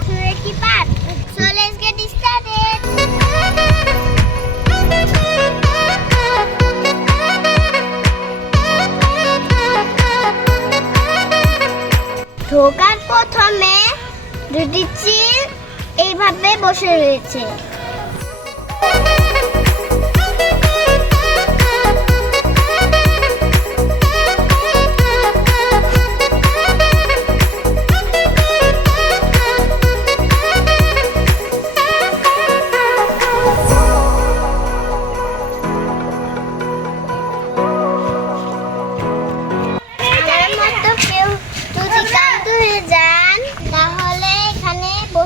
Sureki Park. So let's get started. ঢোকার প্রথমে দুটি চিল এইভাবে বসে রয়েছে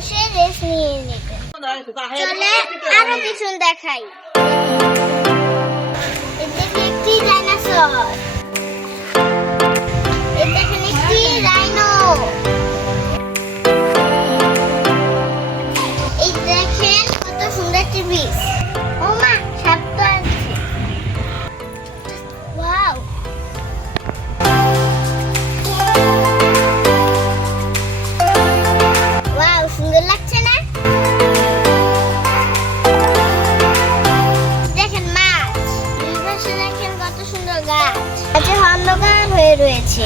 বসে রেস্ট নিয়ে চলে আরও কিছু দেখাই। একটি ডাইনোসর গাছ। গাছে অন্ধকার হয়ে রয়েছে।